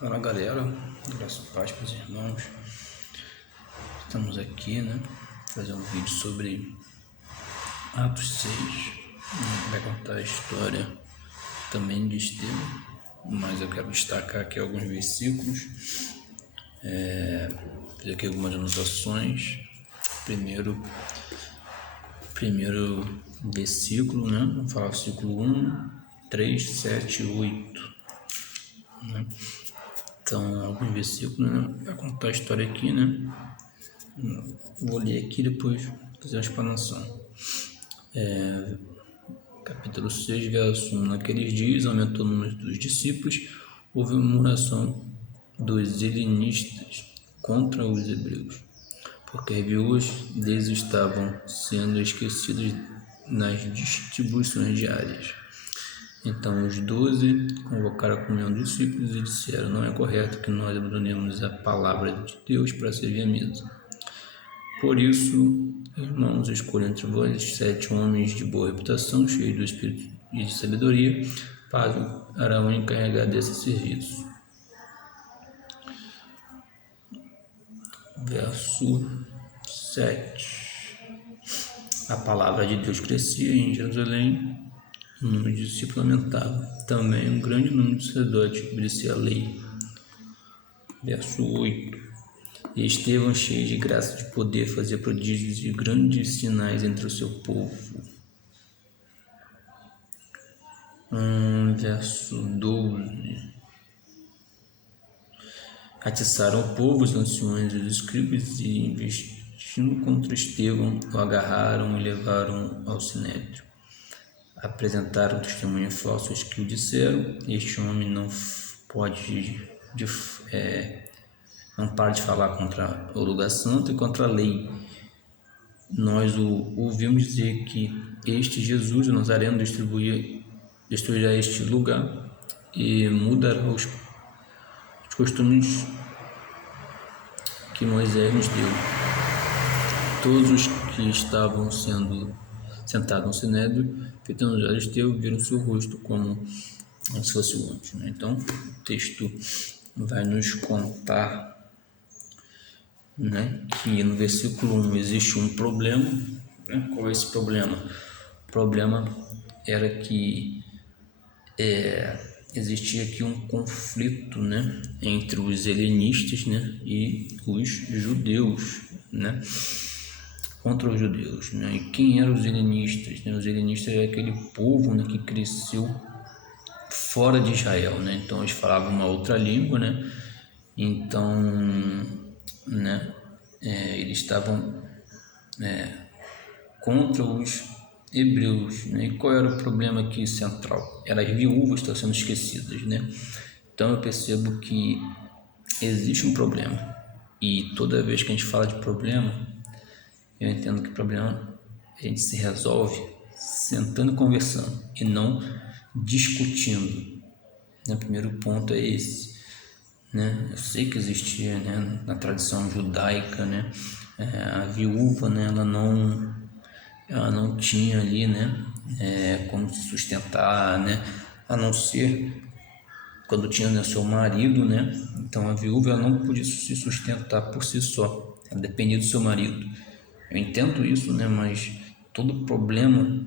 Fala galera, graças a paz para os irmãos. Estamos aqui, fazer um vídeo sobre Atos 6. Vai contar a história também de Estevão, mas eu quero destacar aqui alguns versículos. Fiz aqui algumas anotações. Primeiro versículo, vamos falar versículo 1, 3, 7 e 8. Então, alguns versículos, vai contar a história aqui, Vou ler aqui depois fazer a explanação. Capítulo 6, verso 1. Naqueles dias aumentou o número dos discípulos, houve uma murmuração dos helenistas contra os hebreus, porque as viúvas deles estavam sendo esquecidas nas distribuições diárias. Então os 12 convocaram a comunhão dos discípulos e disseram: não é correto que nós abandonemos a palavra de Deus para servir a mesa. Por isso, irmãos, escolho entre vós 7 homens de boa reputação, cheios do espírito e de sabedoria, para o encarregar desse serviço. Verso 7. A palavra de Deus crescia em Jerusalém, o número de discípulos aumentava. Também um grande número de sacerdotes obedecia à lei. Verso 8. E Estevão, cheio de graça e de poder, fazia prodígios e grandes sinais entre o seu povo. Verso 12. Atiçaram o povo, os anciões e os escribas, e investindo contra Estevão, o agarraram e levaram ao sinédrio. Apresentaram testemunhos falsos que o disseram: este homem não para de falar contra o lugar santo e contra a lei. Nós o ouvimos dizer que este Jesus, o Nazareno, destruirá este lugar e mudará os costumes que Moisés nos deu. Todos os que estavam sentados no sinédrio, fitando os olhos de Estevão, viram seu rosto como se fosse o anjo. Então, o texto vai nos contar que no versículo 1 existe um problema. Qual é esse problema? O problema era que existia aqui um conflito entre os helenistas e os judeus, contra os judeus. E quem eram os helenistas? Os helenistas eram aquele povo que cresceu fora de Israel, então eles falavam uma outra língua, então eles estavam contra os hebreus, E qual era o problema aqui central? Eram as viúvas que estão sendo esquecidas, Então eu percebo que existe um problema, e toda vez que a gente fala de problema, eu entendo que problema a gente se resolve sentando e conversando e não discutindo. O primeiro ponto é esse. Eu sei que existia na tradição judaica, a viúva, ela não tinha ali como se sustentar, a não ser quando tinha seu marido, então a viúva ela não podia se sustentar por si só, ela dependia do seu marido. Eu entendo isso, mas todo problema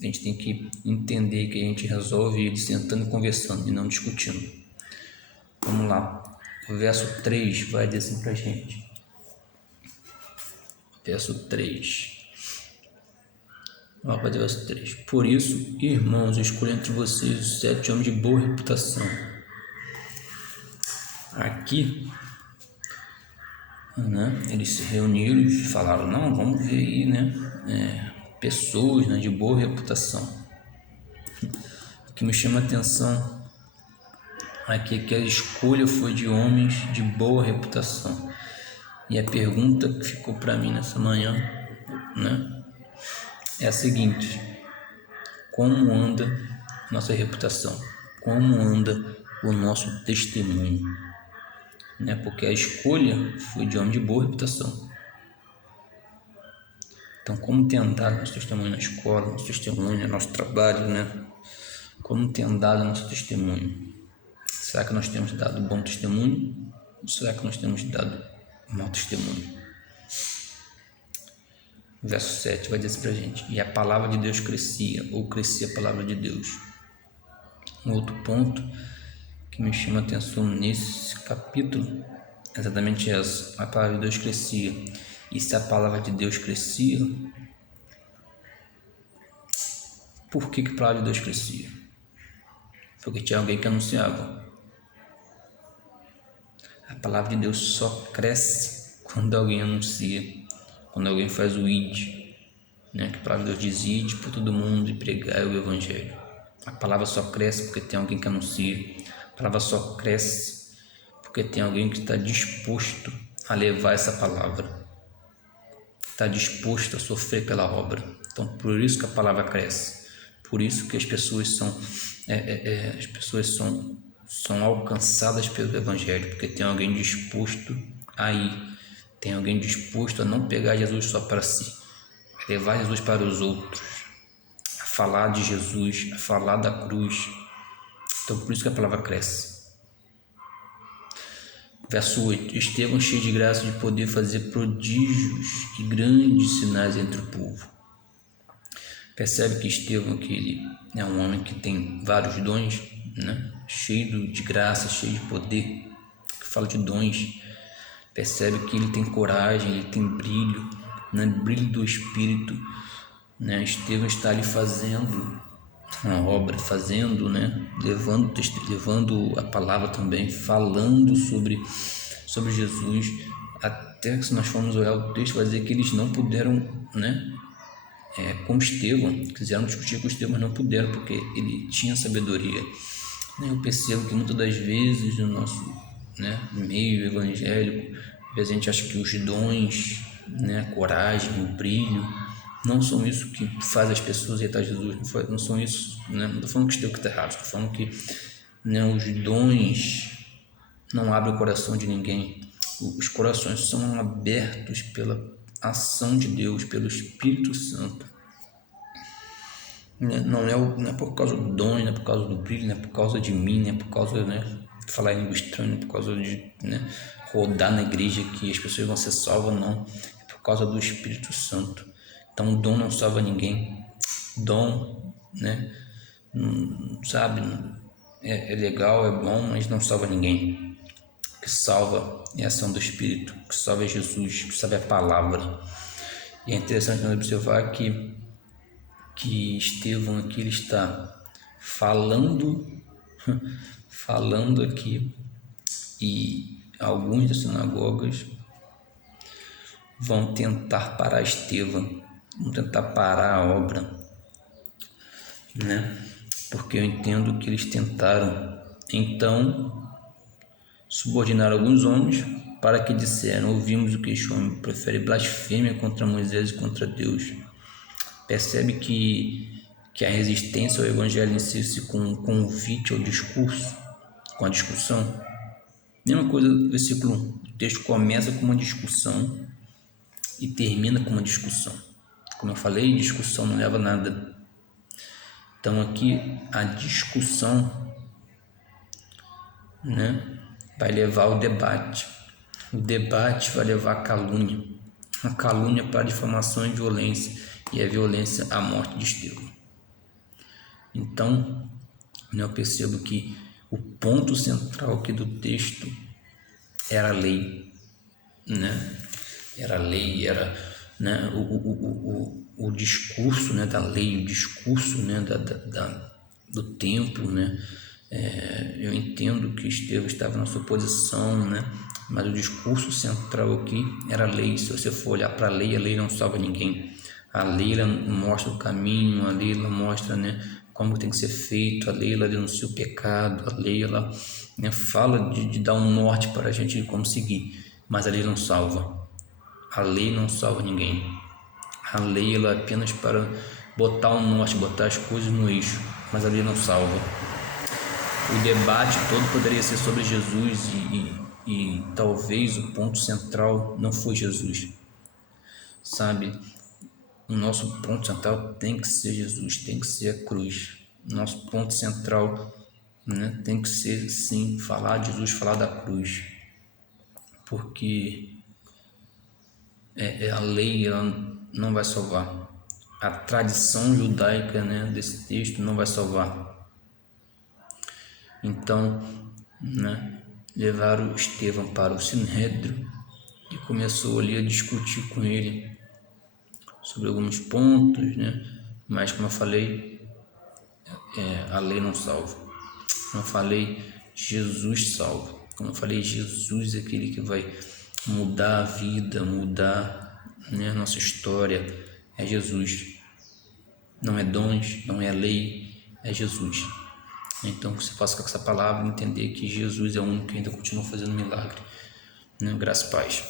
a gente tem que entender que a gente resolve ele sentando e conversando e não discutindo. Vamos lá, o verso 3 vai dizer assim pra gente. Verso 3. Vai dizer verso 3. Por isso, irmãos, escolho entre vocês os 7 homens de boa reputação. Aqui, eles se reuniram e falaram: não, vamos ver aí, pessoas de boa reputação. O que me chama a atenção aqui é que a escolha foi de homens de boa reputação. E a pergunta que ficou para mim nessa manhã, é a seguinte: como anda nossa reputação? Como anda o nosso testemunho? Porque a escolha foi de homem de boa reputação. Então, como tem andado nosso testemunho na escola, nosso testemunho no nosso trabalho, como tem andado nosso testemunho? Será que nós temos dado bom testemunho? Ou será que nós temos dado mau testemunho? Verso 7 vai dizer para a gente: e a palavra de Deus crescia, ou crescia a palavra de Deus. Um outro ponto que me chama a atenção nesse capítulo é exatamente essa: a palavra de Deus crescia. E se a palavra de Deus crescia, por que a palavra de Deus crescia? Porque tinha alguém que anunciava. A palavra de Deus só cresce quando alguém anuncia, quando alguém faz o id, né? Que a palavra de Deus diz: ide por todo mundo e pregai o evangelho. A palavra só cresce porque tem alguém que anuncia. A palavra só cresce porque tem alguém que está disposto a levar essa palavra, está disposto a sofrer pela obra. Então, por isso que a palavra cresce, por isso que as pessoas são alcançadas pelo evangelho, porque tem alguém disposto a ir, tem alguém disposto a não pegar Jesus só para si, a levar Jesus para os outros, a falar de Jesus, a falar da cruz. Então, por isso que a palavra cresce. Verso 8: Estevão, cheio de graça e de poder, fazer prodígios e grandes sinais entre o povo. Percebe que Estevão, que ele é um homem que tem vários dons, né? Cheio de graça, cheio de poder, que fala de dons. Percebe que ele tem coragem, ele tem brilho, né? Brilho do Espírito, né? Estevão está ali fazendo uma obra, fazendo, né? Levando a palavra também, falando sobre Jesus. Até que, se nós formos olhar o texto, vai dizer que eles não puderam, né? Com Estevão, quiseram discutir com Estevão, mas não puderam, porque ele tinha sabedoria. Eu percebo que muitas das vezes no nosso, né, meio evangélico, às vezes a gente acha que os dons, né, a coragem, o brilho, não são isso que faz as pessoas aceitar Jesus, não são isso, né? Não estou falando que Estevão está errado, estou falando que, né, os dons não abrem o coração de ninguém. Os corações são abertos pela ação de Deus, pelo Espírito Santo. Não é por causa do dom, não é por causa do brilho, não é por causa de mim, não é por causa, né, de falar em língua estranha, não é por causa de, né, rodar na igreja que as pessoas vão ser salvas, não. É por causa do Espírito Santo. Então, o dom não salva ninguém. Dom, né, sabe, é legal, é bom, mas não salva ninguém. O que salva é a ação do Espírito, o que salva é Jesus, o que salva é a palavra. E é interessante observar que Estevão aqui, ele está falando aqui, e alguns das sinagogas vão tentar parar Estevão, vão tentar parar a obra, né? Porque eu entendo que eles tentaram então subordinar alguns homens para que disseram: ouvimos o que este homem profere blasfêmia contra Moisés e contra Deus. Percebe que a resistência ao evangelho inicia-se com um convite ao discurso, com a discussão. Mesma coisa no versículo 1. O texto começa com uma discussão e termina com uma discussão. Como eu falei, discussão não leva a nada. Então aqui a discussão, né, vai levar ao debate. O debate vai levar à calúnia. A calúnia para a difamação e violência, e a violência à morte de Estevão. Então, eu percebo que o ponto central aqui do texto era a lei, né? Era a lei, era, né, o discurso, né, da lei, o discurso, né, do templo, né? Eu entendo que Estevão estava na sua posição, né? Mas o discurso central aqui era a lei. Se você for olhar para a lei não salva ninguém. A lei, ela mostra o caminho, a lei, ela mostra, né, como tem que ser feito, a lei, ela denuncia o pecado, a lei, ela, né, fala de dar um norte para a gente como seguir, mas a lei não salva. A lei não salva ninguém. A lei, ela é apenas para botar um norte, botar as coisas no eixo, mas a lei não salva. O debate todo poderia ser sobre Jesus e talvez o ponto central não foi Jesus, sabe? O nosso ponto central tem que ser Jesus, tem que ser a cruz. Nosso ponto central né? Tem que ser, sim, falar de Jesus, falar da cruz, porque a lei ela não vai salvar. A tradição judaica, né, desse texto não vai salvar. Então, né, levaram Estevão para o Sinédrio e começou ali a discutir com ele sobre alguns pontos, né? Mas como eu falei, a lei não salva. Como eu falei, Jesus salva. Como eu falei, Jesus é aquele que vai mudar a vida, mudar, né, a nossa história. É Jesus. Não é dons, não é lei, é Jesus. Então que você possa com essa palavra entender que Jesus é o único que ainda continua fazendo milagre, né? Graças a paz.